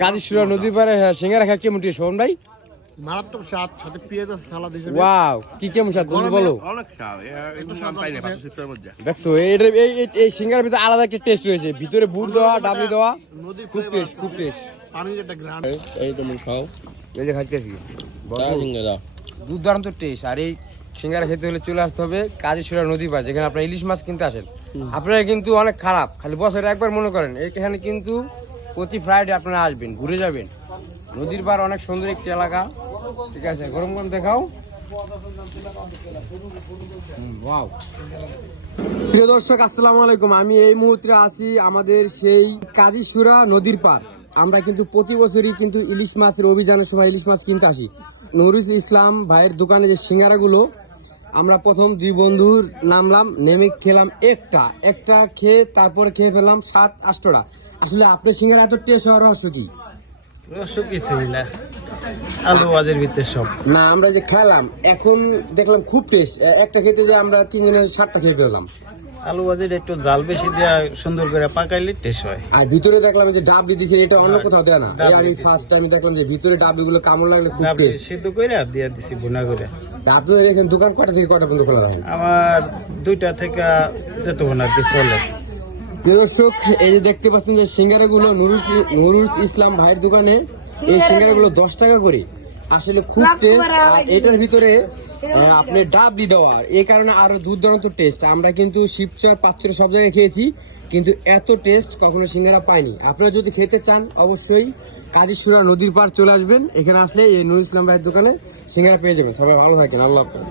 কাজীশুরা নদীর পারে সিঙ্গারা খায় কেমন টেস্ট শোন ভাই? মারাত্মক স্বাদ, সাথে পেঁয়াজ আছে সালাদ হিসেবে। ওয়াও, কি কেমন স্বাদ তুমি বলো? অনেক স্বাদ, একটু স্বাদ পাই না শীতের মধ্যে। দেখছো এই সিঙ্গারার ভিতরে আলাদা একটা টেস্ট রয়েছে, ভিতরে বুট দেওয়া, ডাবলি দেওয়া, খুব টেস্ট, খুব টেস্ট। পানির একটা গ্রান। এই তুমি খাও। এই যে খাইতেছি সিঙ্গারা দুর্দান্ত টেস্ট। আর এই সিঙ্গারা খেতে হলে চলে আসতে হবে কাজীশুরা নদী পার, যেখানে আপনারা ইলিশ মাছ কিনতে আসেন। আপনারা কিন্তু অনেক খারাপ, খালি বছরে একবার মনে করেন। এখানে কিন্তু প্রতি ফ্রাইডে আপনারা আসবেন, ঘুরে যাবেন। নদীর পার অনেক সুন্দর একটি এলাকা। ঠিক আছে, গরম গরম দেখাও। ওয়াও। প্রিয় দর্শক আসসালামু আলাইকুম, আমি এই মুহূর্তে আছি আমাদের সেই কাজীশুরা নদীর পার। আমরা কিন্তু প্রতি বছরই কিন্তু ইলিশ মাছের অভিযানের সময় ইলিশ মাছ কিনতে আসি। নুরুল ইসলাম ভাইয়ের দোকানে যে সিঙ্গারাগুলো, আমরা প্রথম দুই বন্ধুর নামলাম, নেমে খেলাম একটা খেয়ে তারপরে খেয়ে ফেললাম 7-8টা। আসলে আপনার সিঙ্গারা এত টেস্ট হওয়ার রহস্য কি? কিছুই না, আলু ভাজির ভিতরে সব না, আমরা যে খেলাম এখন দেখলাম খুব টেস্ট। একটা খেতে যে আমরা 3 জনে 7টা খেয়ে ফেললাম। আলু ভাজির একটু জাল বেশি দেওয়া সুন্দর করে পাকাইলে টেস্ট হয়। আর ভিতরে দেখলাম যে ডাবলি দিছে, এটা অন্য কোথাও দেয় না। আমি ফার্স্ট টাইম দেখলাম যে ভিতরে ডাবলি গুলো কামড় লাগলে খুব টেস্ট। সিদ্ধ করে দিয়ে দিছি ভুনা করে। আপনাদের এখানে দোকান কটা থেকে কটা পর্যন্ত খোলা রাখেন? আমার 2টা থেকে যেতক্ষণ আর কি চলে। দর্শক, এই যে দেখতে পাচ্ছেন যে সিঙ্গারা গুলো নুরুল ইসলাম ভাইয়ের দোকানে, এই সিঙ্গারা গুলো 10 টাকা করে। আসলে খুব টেস্ট। আর এটার ভিতরে আপনি ডাবলি দেওয়া, এই কারণে আরো দুর্দান্ত টেস্ট। আমরা কিন্তু শিবচর পাঁচচর সব জায়গায় খেয়েছি, কিন্তু এত টেস্ট কখনো সিঙ্গারা পাইনি। আপনারা যদি খেতে চান অবশ্যই কাজীশুরা নদীর পার চলে আসবেন। এখানে আসলে এই নুরুল ইসলাম ভাইয়ের দোকানে সিঙ্গারা পেয়ে যাবেন। সবাই ভালো থাকেন, আল্লাহ হাফেজ।